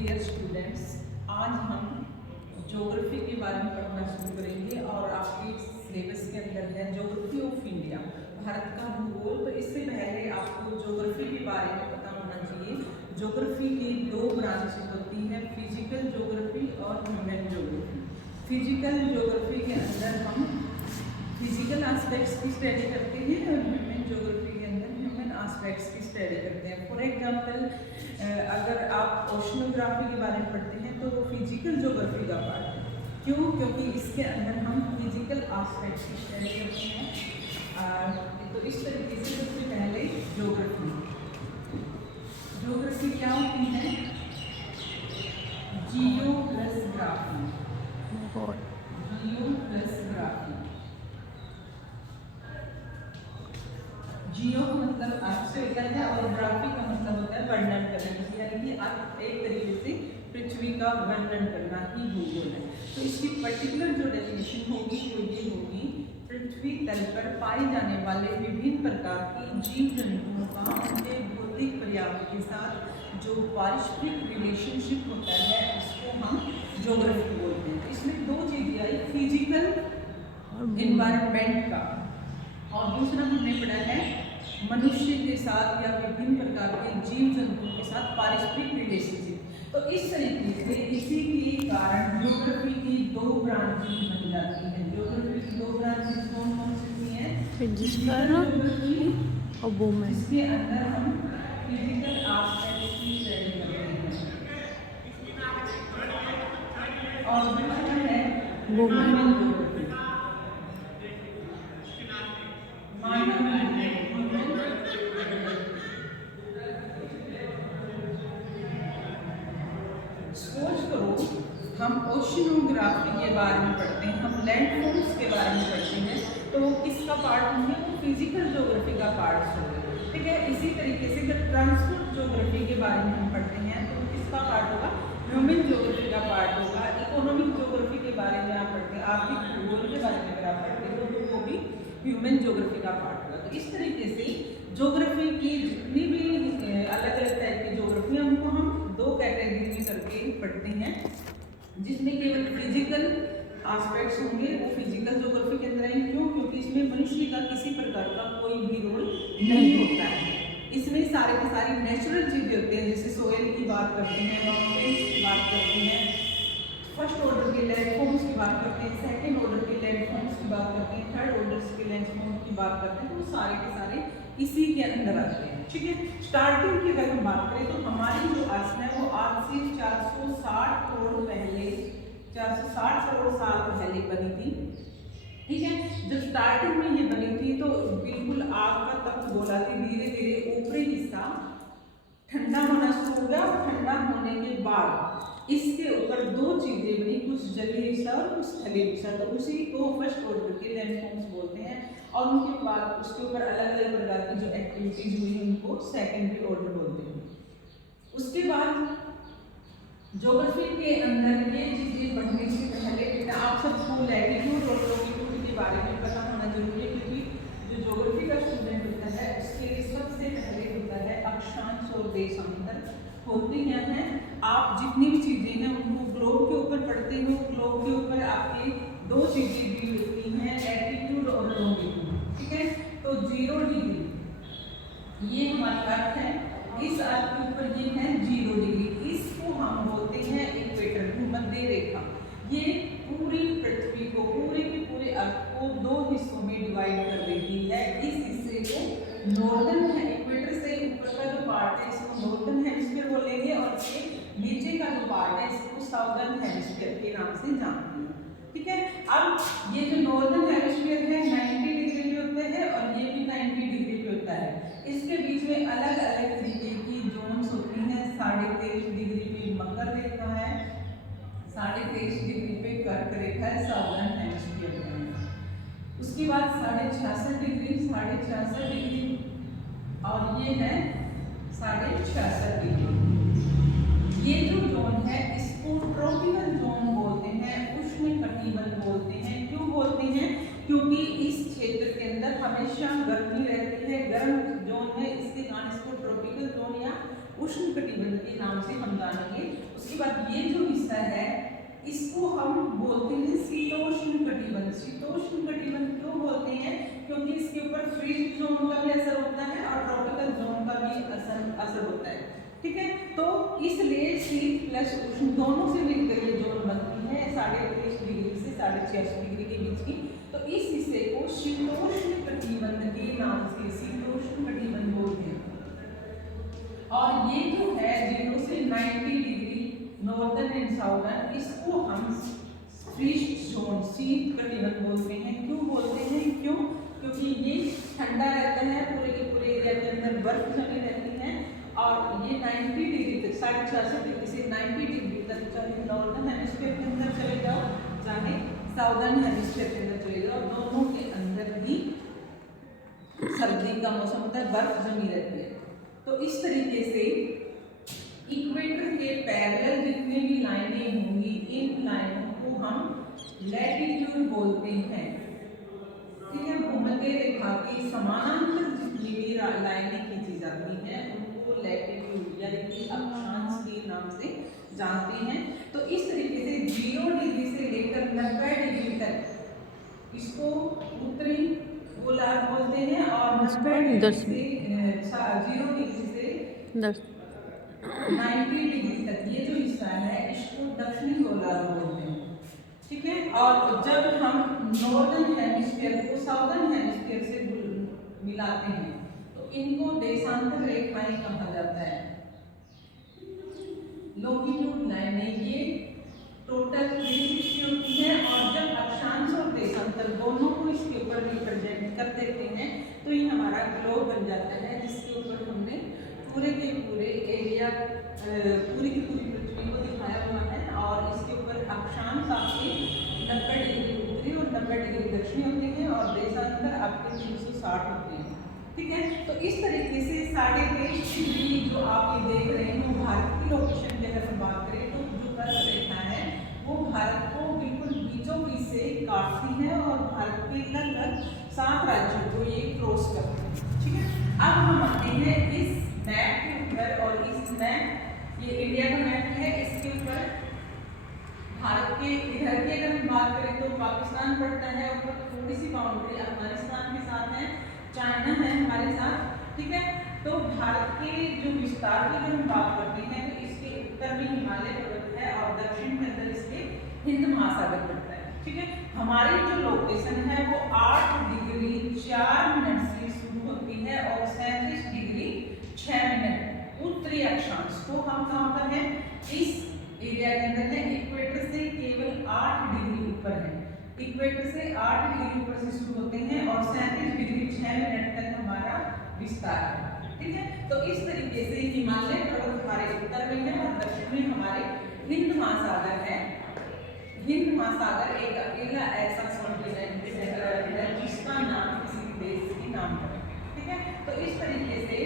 Dear students, आज हम geography के बारे में पढ़ना शुरू करेंगे और आपके सिलेबस के अंदर है ज्योग्राफी ऑफ इंडिया, भारत का भूगोल। तो इससे पहले आपको ज्योग्राफी के बारे में पता होना चाहिए। ज्योग्राफी की दो ब्रांचेस होती हैं, फिजिकल ज्योग्राफी और ह्यूमन ज्योग्राफी। फिजिकल ज्योग्राफी के अंदर हम फिजिकल एस्पेक्ट्स की स्टडी करते हैं और ह्यूमन ज्योग्राफी के अंदर ह्यूमन एस्पेक्ट्स की स्टडी करते हैं। फॉर एग्जांपल, अगर आप ओशनोग्राफी के बारे में पढ़ते हैं तो वो फिजिकल ज्योग्राफी का पार्ट है। क्यों? क्योंकि इसके अंदर हम फिजिकल एस्पेक्ट्स की स्टडी करते हैं। तो इस तरीके से सबसे पहले ज्योग्राफी क्या होती है? जियो प्लस ग्राफी। जियो प्लस ग्राफी। जियो का मतलब अर्थ से होता है और ग्राफी का मतलब होता है वर्णन करना, यानी कि अर्थ एक तरीके से पृथ्वी का वर्णन करना ही भूगोल है। तो इसकी पर्टिकुलर जो डेफिनेशन होगी वो ये होगी, पृथ्वी तल पर पाए जाने वाले विभिन्न प्रकार के जीव जंतुओं का उनके भौतिक पर्यावरण के साथ जो पारस्परिक रिलेशनशिप होता है उसको हम ज्योग्राफी बोलते हैं। इसमें दो चीजें आई, फिजिकल एनवायरनमेंट का और दूसरा हमने पढ़ा है मनुष्य के साथ या विभिन्न प्रकार के जीव जंतुओं के साथ पारस्परिक रिलेशनशिप। तो इस तरीके से इसी के कारण ज्योग्राफी की दो ब्रांचेस बन जाती हैं। ज्योग्राफी की दो ब्रांचेस कौन कौन सी हैं? फिजिकल ज्योग्राफी और वुमेन, इसके अंदर हम फिजिकल एस्पेक्ट्स की स्टडी करते हैं और दूसरा है वुमेन ज्योग्राफी। हम ओशनोग्राफी के बारे में पढ़ते हैं, हम लैंडफॉर्म्स के बारे में पढ़ते हैं, तो किसका पार्ट होंगे? वो फिजिकल ज्योग्राफी का पार्ट होंगे। ठीक है, इसी तरीके से जब ट्रांसपोर्ट ज्योग्राफी के बारे में हम पढ़ते हैं तो किसका पार्ट होगा? ह्यूमन ज्योग्राफी का पार्ट होगा। इकोनॉमिक ज्योग्राफी के बारे में आप पढ़ते हैं, आर्थिक भूगोल के बारे में अगर आप पढ़ते हैं तो वो भी ह्यूमन ज्योग्राफी का पार्ट होगा। तो इस तरीके से ज्योग्राफी की जितनी भी अलग अलग टाइप की ज्योग्राफी है उनको हम दो कैटेगरी में करके पढ़ते हैं, जिसमें केवल फिजिकल एस्पेक्ट्स होंगे वो फिजिकल ज्योग्राफी के अंदर आएंगे। क्यों? क्योंकि इसमें मनुष्य का किसी प्रकार का कोई भी रोल नहीं होता है। इसमें सारे के सारी नेचुरल चीजें होती हैं, जैसे सोयल की बात करते हैं, माउंटेन्स की बात करते हैं, फर्स्ट ऑर्डर के लैंडफॉर्म्स की बात करते हैं, सेकेंड ऑर्डर के लैंडफॉर्म्स की बात करते हैं, थर्ड ऑर्डर के लैंडफॉर्म्स की बात करते हैं। तो वो सारे के सारे इसी के अंदर आते हैं। ठीक है, स्टार्टिंग की अगर हम बात करें तो हमारी जो अर्थ है वो आज से 460 करोड़ पहले 460 करोड़ साल पहले बनी थी। ठीक है, जब स्टार्टिंग में ये बनी थी तो बिल्कुल आग का तप्त गोला थी। धीरे धीरे ऊपरी हिस्सा ठंडा होना शुरू हो गया और ठंडा होने के बाद इसके ऊपर दो चीजें बनी, कुछ जलीय हिस्सा और कुछ स्थलीय हिस्सा। तो उसी को फर्स्ट ऑर्डर के लैंडफॉर्म्स बोलते हैं और उनके बाद उसके ऊपर अलग अलग प्रकार की जो एक्टिविटीज हुई उनको सेकेंडरी ऑर्डर बोलते हैं। उसके बाद ज्योग्राफी के अंदर ये चीजें बढ़ने से पहले बेटा आप सबको लैटिट्यूड और लॉन्गिट्यूड के बारे में पता होना जरूरी है, क्योंकि जो ज्योग्राफी का स्टूडेंट होता है उसके लिए सबसे पहले होता है अक्षांश और देशांतर होती हैं। आप जितनी भी चीजें हैं उनको ग्लोब के ऊपर पढ़ते हो, ग्लोब के ऊपर आपके दो चीजें दी होती हैं, लैटिट्यूड और लॉन्गिट्यूड। ठीक है, तो 0 डिग्री ये हमारा अर्थ है, इस अर्थ के ऊपर ये है 0 डिग्री, इसको हम बोलते हैं इक्वेटर, भूमध्य रेखा। ये पूरी पृथ्वी को, पूरे के पूरे अर्थ को दो हिस्सों में डिवाइड कर देती है। इस हिस्से को नॉर्दर्न है, इक्वेटर से ऊपर का जो पार्ट है इसको नॉर्दर्न हेमिस्फीयर बोलेंगे और ये नीचे का जो पार्ट है इसको साउदर्न हेमिस्फीयर के नाम से जानते हैं। ठीक है, अब ये जो नॉर्दर्न हेमिस्फीयर है 90 डिग्री पे होता है और ये भी 90 डिग्री पे होता है। इसके बीच में अलग अलग तरीके की जोन्स होती हैं। 23.5 डिग्री पे मकर रेखा है, 23.5 डिग्री पे कर्क रेखा है साउदर्न हेमिस्फीयर में। उसके बाद 66.5 डिग्री, 66.5 डिग्री और ये है 66.5 डिग्री। ये जो जोन है इसको ट्रॉपिकल जोन बोलते हैं, उष्णकटिबंध बोलते हैं। क्यों बोलते हैं? क्योंकि इस क्षेत्र के अंदर हमेशा गर्मी रहती है, गर्म जोन है, इसके कारण इसको ट्रॉपिकल जोन या उष्णकटिबंध के नाम से हम जानेंगे। उसके बाद ये जो हिस्सा है इसको हम बोलते हैं शीतोष्ण कटिबंध। शीतोष्ण कटिबंध क्यों बोलते हैं? क्योंकि इसके ऊपर फ्रीज जोन का भी असर होता है और ट्रॉपिकल जोन का भी असर होता है। ठीक है, तो इसलिए शीत प्लस उष्ण दोनों से मिलकर ये जोन बनती है 23.5 डिग्री से 86.5 डिग्री के बीच की। तो इस हिस्से को शीतोष्ण कटिबंध के नाम से शीतोष्ण कटिबंध बोलते हैं। और ये जो है 0 से 90 डिग्री नॉर्दर्न एंड साउदर्न, इसको हम फ्रीज जोन शीत कटिबंध बोलते हैं। क्यों बोलते हैं? क्योंकि ये ठंडा रहता है, पूरे के पूरे एरिया के अंदर बर्फ जमी रहती है और ये 90 डिग्री तक 86.5 डिग्री से 90 डिग्री तक, चाहे नॉर्दर्न हेमिस्फीयर के अंदर चले जाओ चाहे साउदर्न हेमिस्फीयर के अंदर चले जाओ, दोनों के अंदर ही सर्दी का मौसम होता है, बर्फ जमी रहती है। तो इस तरीके से इक्वेटर के पैरेलल जितने भी लाइनें होंगी, इन लाइनों को हम लैटिट्यूड बोलते हैं। ठीक है, भूमध्य रेखा की समानांतर जितनी भी लाइनें खींची जाती हैं उनको लैटिट्यूड यानी कि अक्षांश के नाम से जानते हैं। तो इस तरीके से 0 डिग्री से लेकर 90 डिग्री तक इसको उत्तरी गोलार्ध बोलते हैं और 90 डिग्री से 0 डिग्री से 90 डिग्री तक ये जो हिस्सा है इसको दक्षिणी गोलार्ध बोलते हैं। ठीक है, और जब हम नॉर्दर्न हेमिस्फीयर को साउदर्न हेमिस्फीयर से मिलाते हैं तो इनको देशांतर रेखाएं कहा जाता है। लॉन्गिट्यूड लाइनें ये टोटल 360 होती है और जब अक्षांश और देशांतर दोनों को इसके ऊपर रिप्रेजेंट कर देते हैं तो ये हमारा ग्लोब बन जाता है, जिसके ऊपर हमने पूरे के पूरे एरिया पूरी की पूरी पृथ्वी को दिखाया हुआ है। और इसके ऊपर अक्षांश आपके 90 डिग्री उत्तरी और 90 डिग्री दक्षिणी होते हैं और देशांतर आपके 360 होते हैं। ठीक है, तो इस तरीके से 23.5 डिग्री जो आप ये देख रहे हैं वो भारत की लोकेशन की अगर हम बात करें तो जो कर्क रेखा है वो भारत को बिल्कुल बीचों बीच से काटती है और भारत के लगभग 7 राज्यों को ये क्रॉस करती है। ठीक है, अब हम आते हैं इस मैप के ऊपर और इस मैप ये इंडिया का मैप है, इसके ऊपर भारत के इधर की अगर हम बात करें तो पाकिस्तान पड़ता है, ऊपर थोड़ी सी बाउंड्री अफगानिस्तान के साथ है, चाइना है हमारे साथ। ठीक है, तो भारत के जो विस्तार की अगर हम बात करते हैं तो इसके उत्तर में हिमालय पर्वत है और दक्षिण के अंदर इसके हिंद महासागर पड़ता है। ठीक है, हमारी जो लोकेशन है वो 8 डिग्री 4 मिनट से शुरू होती है और 37 डिग्री 6 मिनट उत्तरी अक्षांश को हम कहाँ पर है? इस एरिया के अंदर है। इक्वेटर से केवल 8 डिग्री ऊपर है, इक्वेटर से 8 डिग्री ऊपर से शुरू होते हैं और 37 डिग्री 6 मिनट तक हमारा विस्तार है। ठीक है, तो इस तरीके से हिमालय पर्वत हमारे उत्तर में है और दक्षिण में हमारे हिंद महासागर है। हिंद महासागर एक अकेला ऐसा कॉन्टिनेंट है जिसका नाम किसी देश के नाम पर है। ठीक है, तो इस तरीके से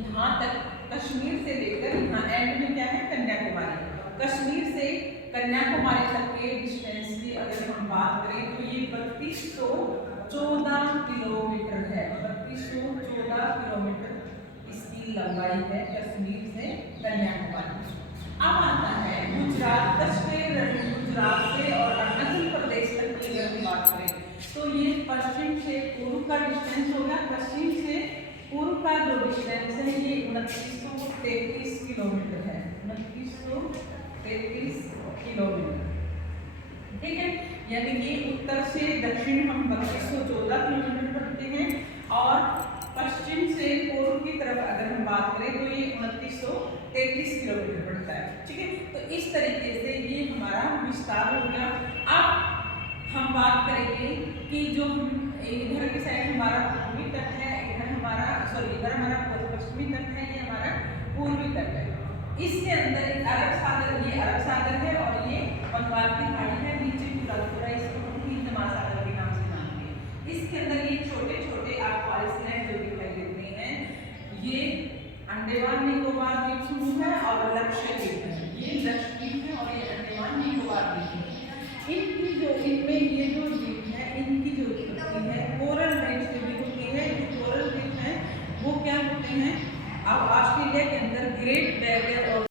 यहाँ तक कश्मीर से लेकर यहाँ एंड में क्या है? कन्याकुमारी। कश्मीर से कन्याकुमारी तक के डिस्टेंस की अगर हम बात करें तो ये 3214 किलोमीटर है। 3214 किलोमीटर इसकी लंबाई है कश्मीर से कन्याकुमारी। अब आता है गुजरात, कश्मीर गुजरात से और अरुणाचल प्रदेश तक की अगर हम बात करें तो ये पश्चिम से पूर्व का डिस्टेंस होगा। पश्चिम से पूर्व का जो डिस्टेंस है ये 2933 किलोमीटर है, 2933 किलोमीटर। ठीक है, यानी कि उत्तर से दक्षिण हम 3214 किलोमीटर पढ़ते हैं और पश्चिम से पूर्व की तरफ अगर हम बात करें तो ये 2933 किलोमीटर पड़ता है। ठीक है, तो इस तरीके से ये हमारा विस्तार हो गया। अब हम बात करेंगे कि जो इधर की साइड हमारा पूर्वी तट है, इधर हमारा इधर हमारा पश्चिमी तट है, ये हमारा पूर्वी तट है। इसके अंदर एक अरब सागर, ये अरब सागर है और ये बंगाल की खाड़ी है, नीचे पूरा इसको हम हिंद महासागर के नाम से जानते हैं। इसके अंदर ये छोटे छोटे आपको आइलैंड जो दिखाई देते हैं ये अंडमान निकोबार द्वीप समूह है और लक्षद्वीप है। ये लक्षद्वीप है और ये अंडमान निकोबार द्वीप है। इनकी जो इनमें ये जो द्वीप है इनकी जो उत्पत्ति है कोरल रीफ से भी होती है। जो कोरल रीफ है वो क्या होते हैं? अब ऑस्ट्रेलिया के अंदर ग्रेट बैरियर